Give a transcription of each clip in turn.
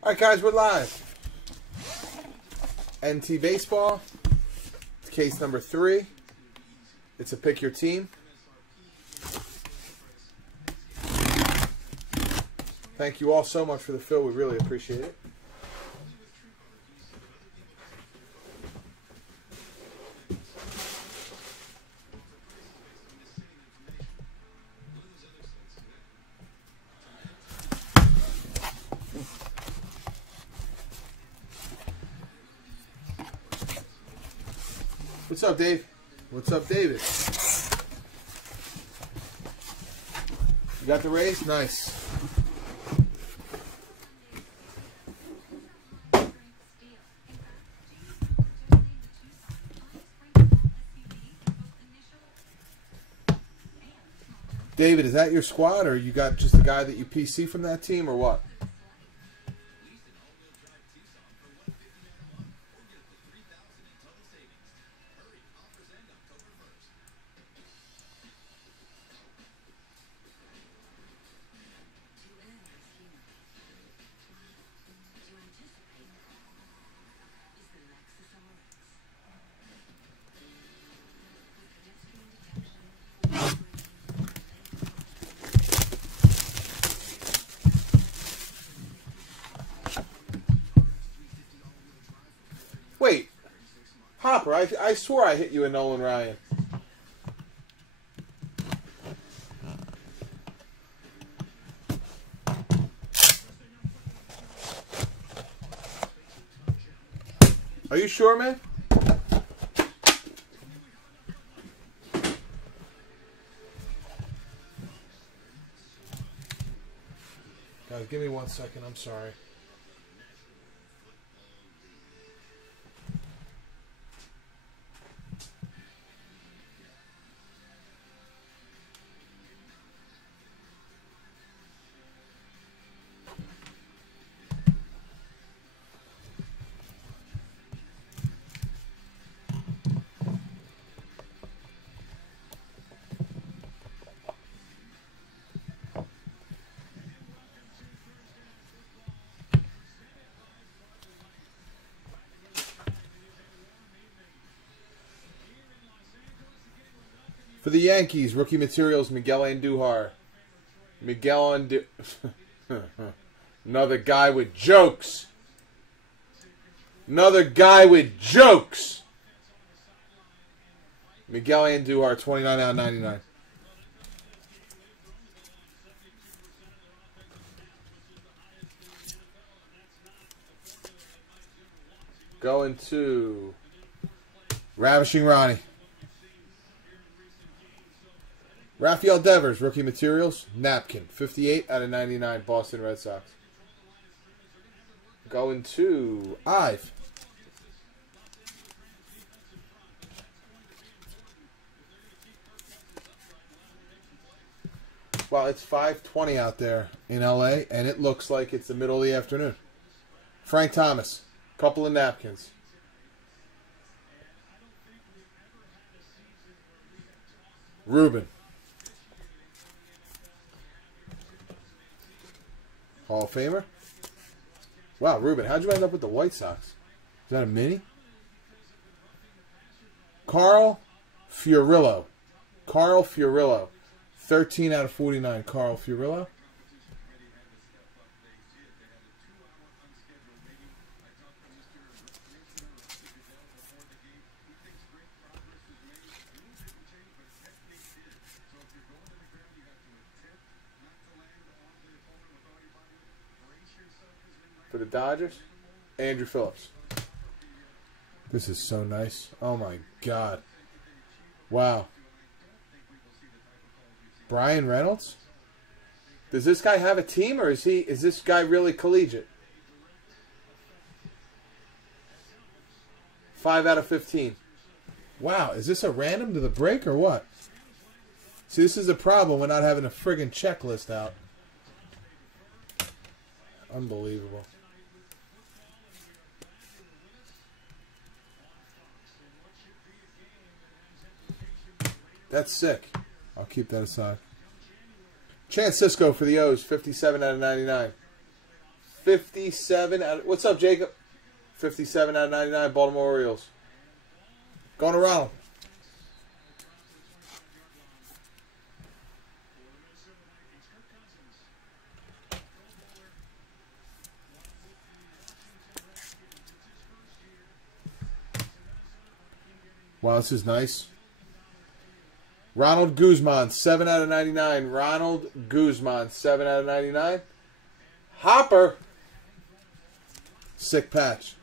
All right, guys, we're live. NT Baseball. It's case number 3. It's a pick your team. Thank you all so much for the fill. We really appreciate it. What's up, Dave? What's up, David? You got the Rays? Nice. David, is that your squad, or you got just a guy that you PC from that team, or what? Wait, Hopper, I swore I hit you in Nolan Ryan. Are you sure, man? Guys, give me 1 second. I'm sorry. For the Yankees, rookie materials, Miguel Andujar. Another guy with jokes. Another guy with jokes. Miguel Andujar, 29 out of 99. Going to Ravishing Ronnie. Rafael Devers, rookie materials, napkin, 58 out of 99, Boston Red Sox. Going to Ive. Well, it's 5:20 out there in LA, and it looks like it's the middle of the afternoon. Frank Thomas, couple of napkins. Ruben. Hall of Famer. Wow, Ruben, how'd you end up with the White Sox? Is that a mini? Carl Fiorillo. Carl Fiorillo. 13 out of 49, Carl Fiorillo. For the Dodgers, Andrew Phillips. This is so nice. Oh my God. Wow. Brian Reynolds? Does this guy have a team, or is this guy really collegiate? 5 out of 15. Wow, is this a random to the break or what? See, this is the problem with not having a friggin' checklist out. Unbelievable. That's sick. I'll keep that aside. Chance Cisco for the O's, 57 out of 99. 57 out of, what's up, Jacob? 57 out of 99, Baltimore Orioles. Going to Ronald. Wow, this is nice. Ronald Guzman, 7 out of 99. Ronald Guzman, 7 out of 99. Hopper. Sick patch.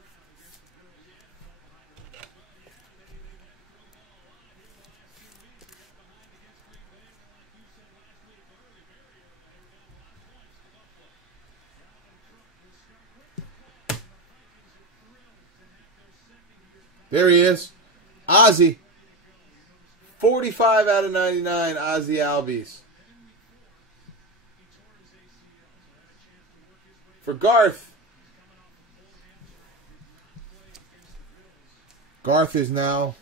There he is. Ozzy. 45 out of 99, Ozzy Albies. For Garth. Garth is now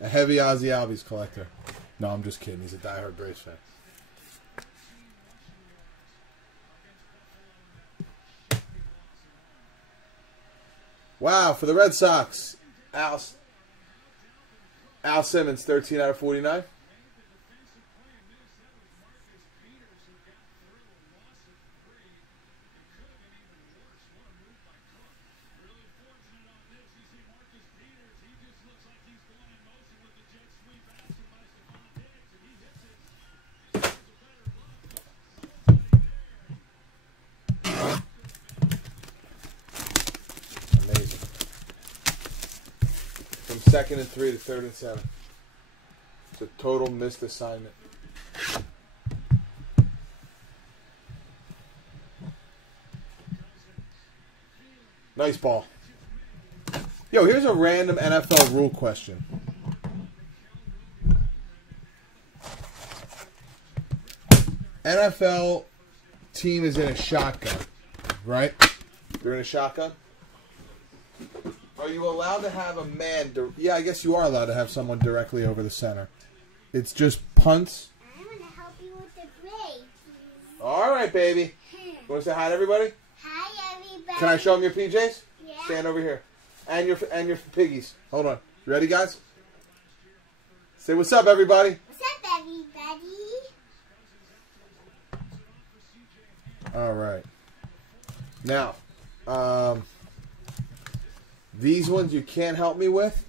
a heavy Ozzy Albies collector. No, I'm just kidding. He's a diehard Braves fan. Wow, for the Red Sox, Al Simmons, 13 out of 49. Amazing. From 2nd and 3 to 3rd and 7. It's a total missed assignment. Nice ball. Yo, here's a random NFL rule question. NFL team is in a shotgun, right? They're in a shotgun. Are you allowed to have a man? Yeah, I guess you are allowed to have someone directly over the center. It's just punts. I want to help you with the break. All right, baby. You want to say hi to everybody? Hi, everybody. Can I show them your PJs? Yeah. Stand over here. And your piggies. Hold on. You ready, guys? Say what's up, everybody. What's up, everybody? All right. Now, these ones you can't help me with,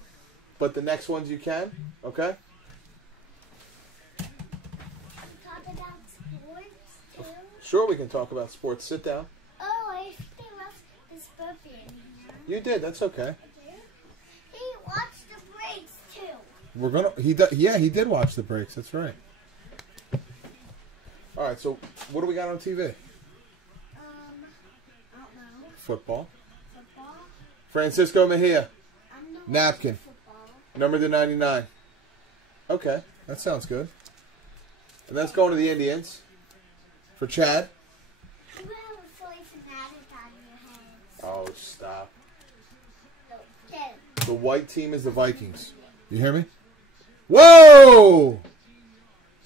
but the next ones you can. Okay? Talk about sports, too? Sure, we can talk about sports. Sit down. Oh, I think they left this puppy in here. You did. That's okay. He watched the breaks, too. We're gonna. Yeah, he did watch the breaks. That's right. All right. So, what do we got on TV? I don't know. Football. Football? Francisco Mejia. I'm not Napkin. football. Number to 99. Okay, that sounds good. And that's going to the Indians. For Chad. You have a Philly fanatic on your head. Oh, stop. No, get him. The white team is the Vikings. You hear me? Whoa!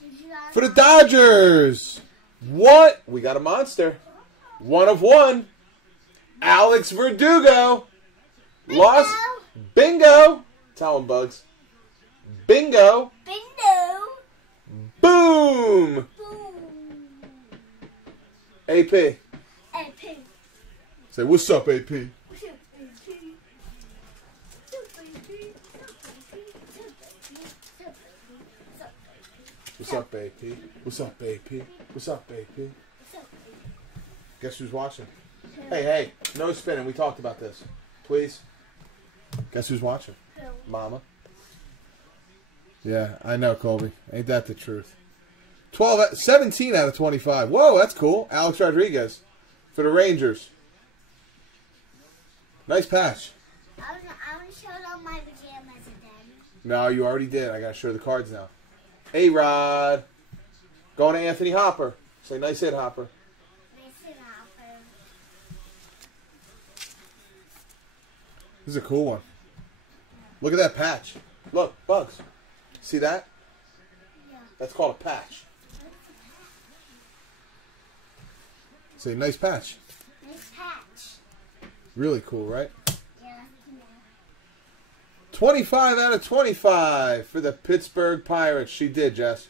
Did you have For the Dodgers. What? We got a monster. 1 of 1. Alex Verdugo. Lost. Bingo. Tell him, Bugs. Bingo. Bingo. Boom. Boom. AP. AP. Say, what's up, AP? What's up, AP? What's up, AP? What's up, AP? Guess who's watching? Hey, no spinning. We talked about this. Please. Guess who's watching? Mama. Yeah, I know, Colby. Ain't that the truth? 17 out of 25. Whoa, that's cool. Alex Rodriguez for the Rangers. Nice patch. I want to show them my pajamas again. No, you already did. I got to show the cards now. A-Rod. Going to Anthony Hopper. Say, nice hit, Hopper. This is a cool one. Look at that patch. Look, Bugs. See that? Yeah. That's called a patch. Say, nice patch. Nice patch. Really cool, right? Yeah. 25 out of 25 for the Pittsburgh Pirates. She did, Jess.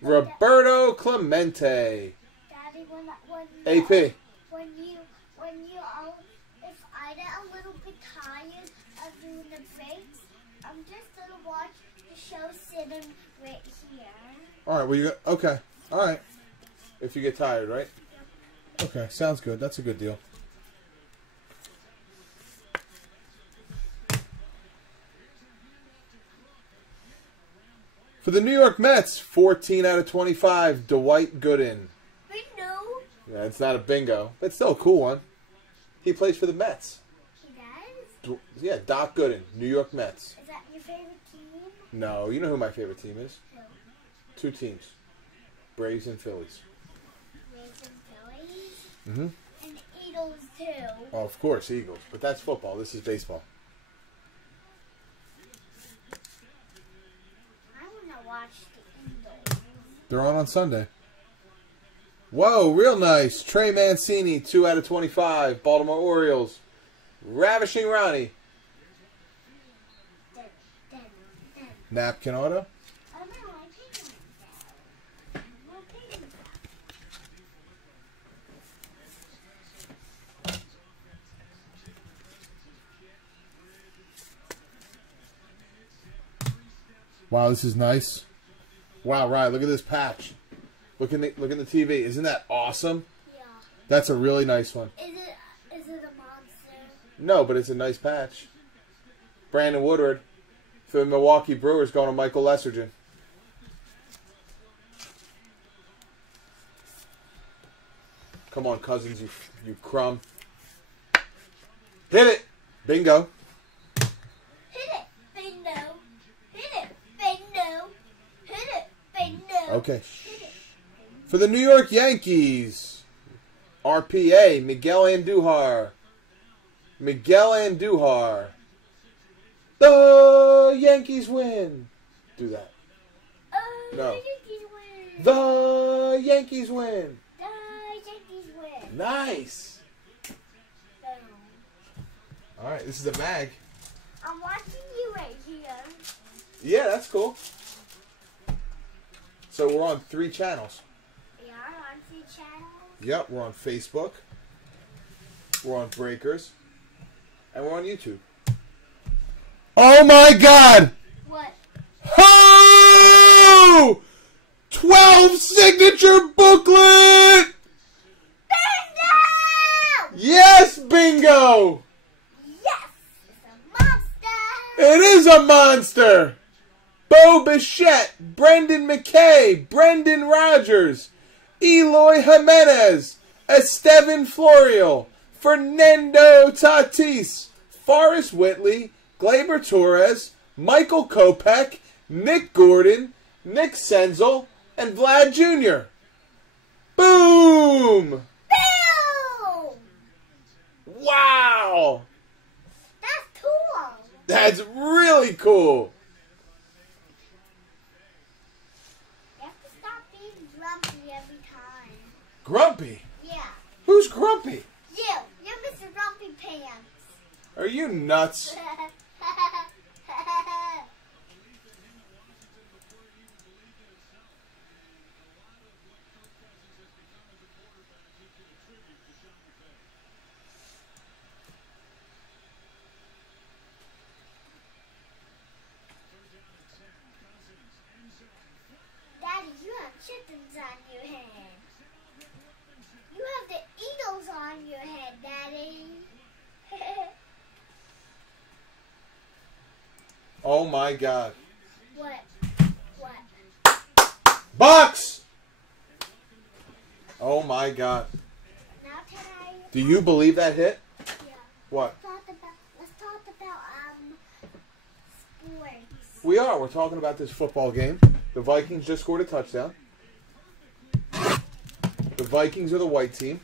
Roberto Clemente. Daddy, AP. If I get a little bit tired of doing the fakes, I'm just gonna watch the show sitting right here. All right. Well, you okay? All right. If you get tired, right? Okay. Sounds good. That's a good deal. For the New York Mets, 14 out of 25, Dwight Gooden. Bingo. Yeah, it's not a bingo, but it's still a cool one. He plays for the Mets. He does? Yeah, Doc Gooden, New York Mets. Is that your favorite team? No, you know who my favorite team is? Who? 2 teams. Braves and Phillies. Braves and Phillies? Mm-hmm. And Eagles too. Oh, of course, Eagles. But that's football. This is baseball. I want to watch the Eagles. They're on Sunday. Whoa, real nice. Trey Mancini, 2 out of 25. Baltimore Orioles. Ravishing Ronnie. Napkin auto. Oh no, I picked one though. I'm picking that. Wow, this is nice. Wow, Ryan, look at this patch. Look in the TV. Isn't that awesome? Yeah. That's a really nice one. Is it a monster? No, but it's a nice patch. Brandon Woodward for the Milwaukee Brewers going to Michael Lessergen. Come on, Cousins, you crumb. Hit it! Bingo. Hit it, bingo. Hit it, bingo. Hit it, bingo. Okay. Hit it. For the New York Yankees, RPA, Miguel Andujar. Miguel Andujar. The Yankees win. Do that. Oh, No. the Yankees win. The Yankees win. The Yankees win. Nice. All right, this is a mag. I'm watching you right here. Yeah, that's cool. So we're on 3 channels. We are on 3 channels. Yep, we're on Facebook. We're on Breakers. And we're on YouTube. Oh my God! What? Oh! 12 signature booklet! Bingo! Yes, bingo! Yes! It's a monster! It is a monster! Bo Bichette, Brendan McKay, Brendan Rodgers, Eloy Jimenez, Estevan Florial, Fernando Tatis, Forrest Whitley, Gleyber Torres, Michael Kopech, Nick Gordon, Nick Senzel, and Vlad Jr. Boom! Boom! Wow! That's cool. That's really cool. You have to stop being grumpy every time. Grumpy? Yeah. Who's grumpy? You're Mr. Grumpy Pants. Are you nuts? Daddy, you have chickens on your head. You have the eagles on your head, Daddy. Oh my God. What? What? Box! Oh my God. Now can I? Do you believe that hit? Yeah. What? Let's talk about sports. We are. We're talking about this football game. The Vikings just scored a touchdown. The Vikings are the white team.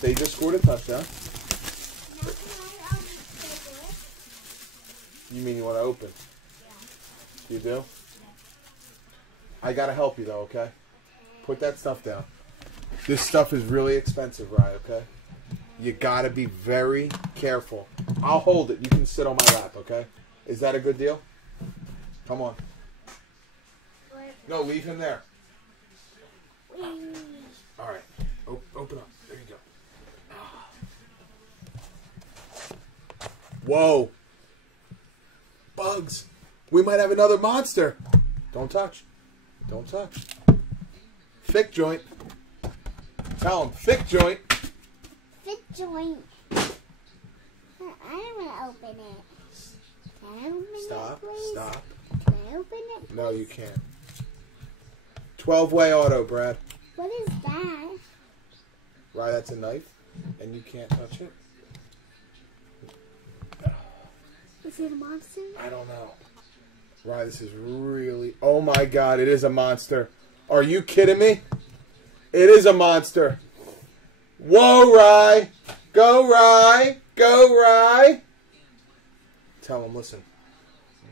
They just scored a touchdown. Now can I take it? You mean you want to open? Yeah. You do? I got to help you though, okay? Put that stuff down. This stuff is really expensive, Rye, okay? You gotta be very careful. I'll hold it. You can sit on my lap, okay? Is that a good deal? Come on. No, leave him there. All right. Open up. There you go. Whoa. Bugs. We might have another monster. Don't touch. Don't touch. Thick joint. Tell him. Thick joint. Thick joint. I don't want to open it. Can I open Stop. it, please? Stop. Can I open it, please? No, you can't. 12-way auto, Brad. What is that? Right, that's a knife, and you can't touch it. Is it a monster? I don't know. Right, this is really... Oh my God, it is a monster. Are you kidding me? It is a monster. Whoa, Rye. Go, Rye. Go, Rye. Tell him, listen.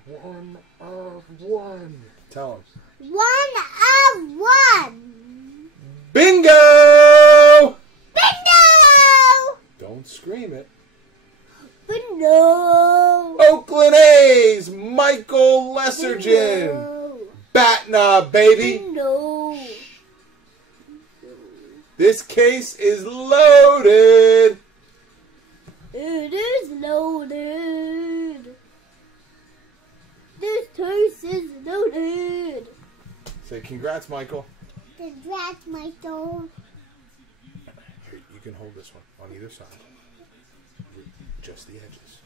One of one. Tell him. 1 of 1. Bingo! Bingo! Don't scream it. Bingo! Oakland A's, Michael Lessergin. Bingo! Bat knob, baby. Bingo! This case is loaded. It is loaded. This case is loaded. Say congrats, Michael. Congrats, Michael. Here, you can hold this one on either side. Just the edges.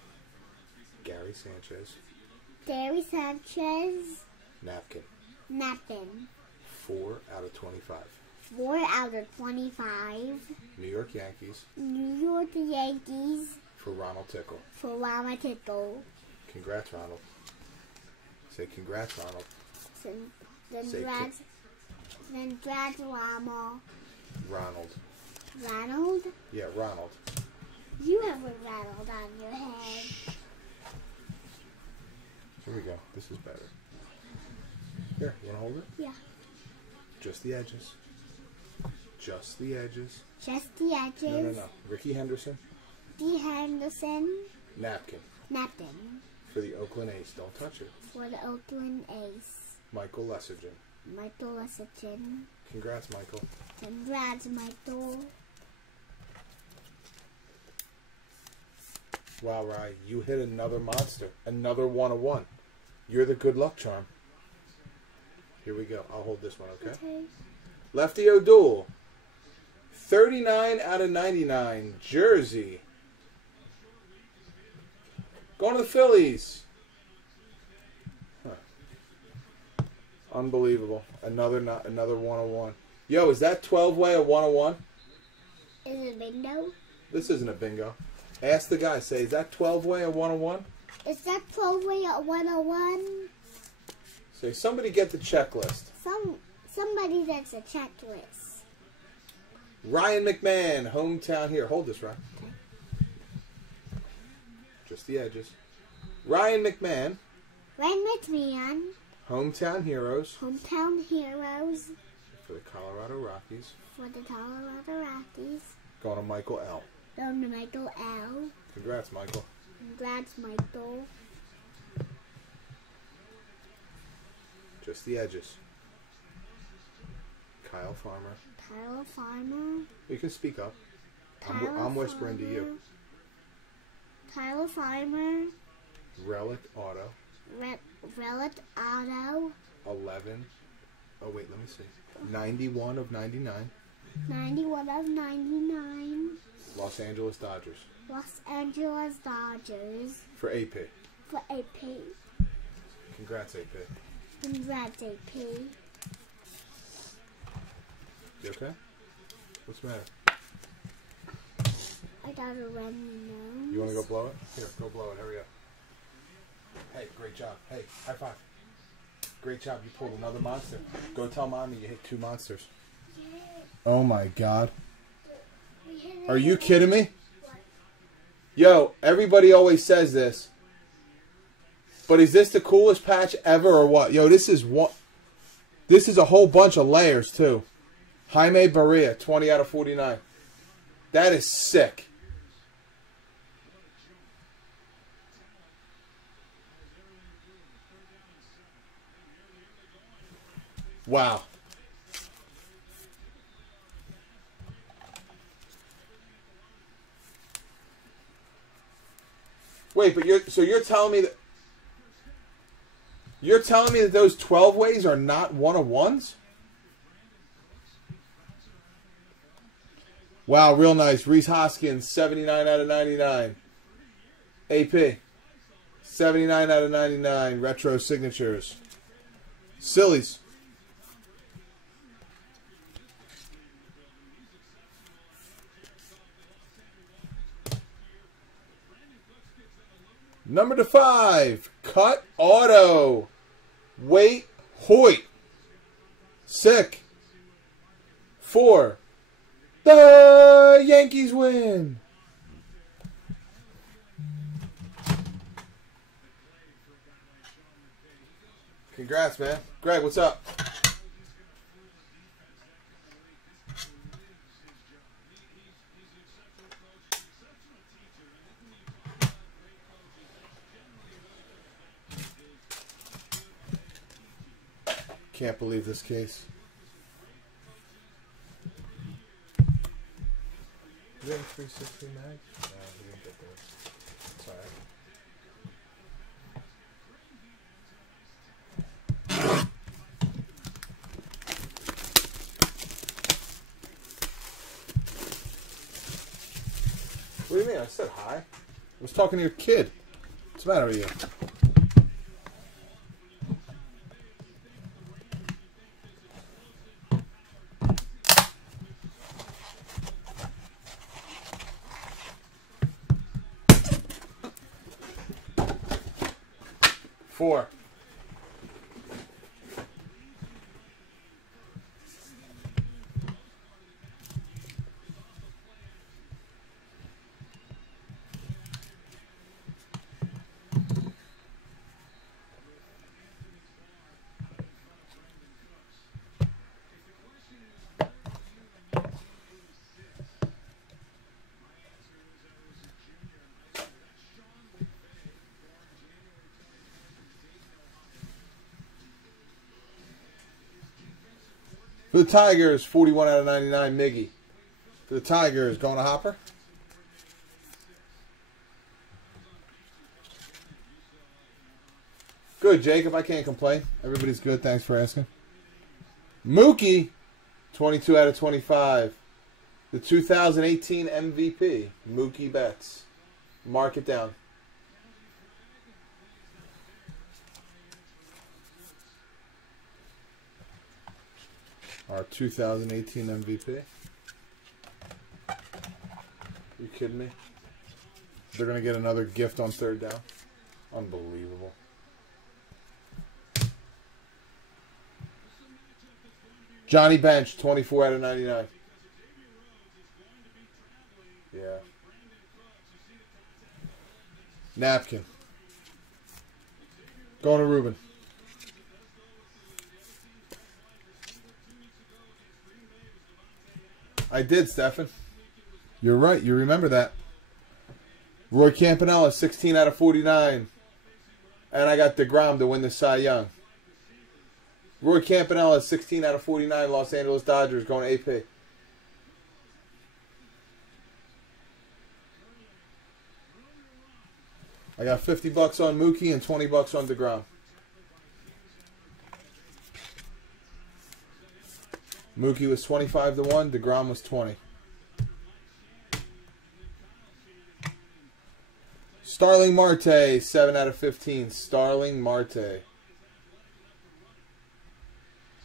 Gary Sanchez. Gary Sanchez. Napkin. Napkin. 4 out of 25. 4 out of 25. New York Yankees. New York Yankees. For Ronald Tickle. For Ronald Tickle. Congrats, Ronald. Say congrats, Ronald. Congrats, Ronald. Ronald. Ronald? Yeah, Ronald. You have a Ronald on your head. Here we go. This is better. Here, you want to hold it? Yeah. Just the edges. Just the edges. Just the edges. No. Ricky Henderson. D. Henderson. Napkin. Napkin. For the Oakland A's. Don't touch it. For the Oakland A's. Michael Lessergin. Michael Lessergin. Congrats, Michael. Congrats, Michael. Wow, Rye, you hit another monster. Another 1 of 1. You're the good luck charm. Here we go. I'll hold this one, okay? Lefty O'Doul. 39 out of 99. Jersey. Going to the Phillies. Huh. Unbelievable. Another 101. Yo, is that 12-way a 101? Is it a bingo? This isn't a bingo. Ask the guy. Say, is that 12-way a 101? Is that 12-way a 101? Say, somebody get the checklist. Somebody that's a checklist. Ryan McMahon, hometown here. Hold this, Ryan. Okay. Just the edges. Ryan McMahon. Ryan McMahon. Hometown heroes. Hometown heroes. For the Colorado Rockies. For the Colorado Rockies. Going to Michael L. Going to Michael L. Congrats, Michael. Congrats, Michael. Just the edges. Kyle Farmer. Kyle Farmer. You can speak up. I'm whispering to you. Kyle Farmer. Relic Auto. Relic Auto. 11. Oh, wait, let me see. 91 of 99. 91 of 99. Los Angeles Dodgers. Los Angeles Dodgers. For AP. For AP. Congrats, AP. Congrats, AP. You okay? What's the matter? I got a runny nose. You want to go blow it? Here, go blow it. Hurry up. Hey, great job. Hey, high five. Great job. You pulled another monster. Go tell Mommy you hit 2 monsters. Oh, my God. Are you kidding me? Yo, everybody always says this. But is this the coolest patch ever or what? Yo, this is what. This is a whole bunch of layers, too. Jaime Barria, 20 out of 49. That is sick. Wow. Wait, but you're telling me that those 12 ways are not 1/1s? Wow, real nice. Reese Hoskins, 79 out of 99. AP, 79 out of 99. Retro signatures. Sillies. Number 5, cut auto. Wait, Hoyt. Sick. 4. The Yankees win. Congrats, man. Greg, what's up? Can't believe this case. You have a 360 mag? No, we didn't get those. It's alright. What do you mean? I said hi. I was talking to your kid. What's the matter with you? Four. For the Tigers, 41 out of 99, Miggy. For the Tigers, going to Hopper. Good, Jacob. I can't complain. Everybody's good. Thanks for asking. Mookie, 22 out of 25. The 2018 MVP, Mookie Betts. Mark it down. Our 2018 MVP. You kidding me? They're going to get another gift on third down. Unbelievable. Johnny Bench, 24 out of 99. Yeah. Napkin. Going to Ruben. I did, Stefan. You're right. You remember that. Roy Campanella, 16 out of 49. And I got DeGrom to win the Cy Young. Roy Campanella, 16 out of 49. Los Angeles Dodgers going to AP. I got $50 on Mookie and $20 on DeGrom. Mookie was 25 to 1. DeGrom was 20. Starling Marte, 7 out of 15. Starling Marte.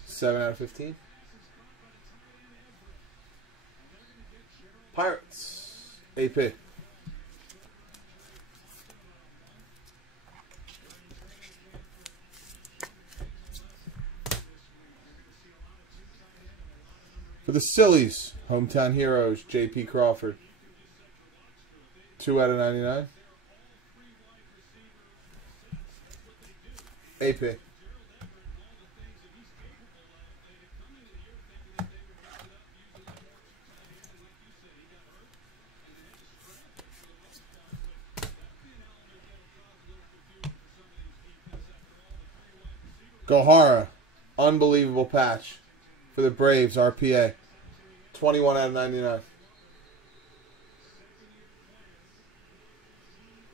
7 out of 15. Pirates. AP. For the Sillies, hometown heroes, J.P. Crawford. 2 out of 99. AP. Gohara, Unbelievable patch for the Braves, RPA. 21 out of 99.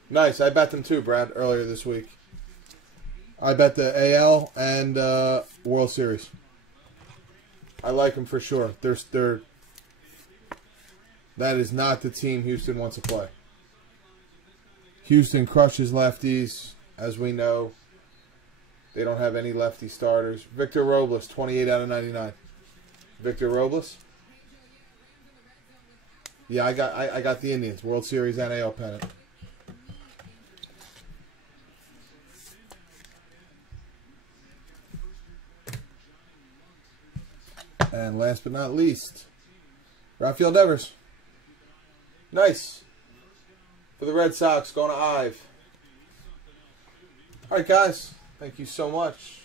Nice. I bet them too, Brad, earlier this week. I bet the AL and World Series. I like them for sure. That is not the team Houston wants to play. Houston crushes lefties, as we know. They don't have any lefty starters. Victor Robles, 28 out of 99. Victor Robles? Yeah, I got the Indians. World Series and AL pennant. And last but not least, Rafael Devers. Nice. For the Red Sox, going to Ive. All right, guys. Thank you so much.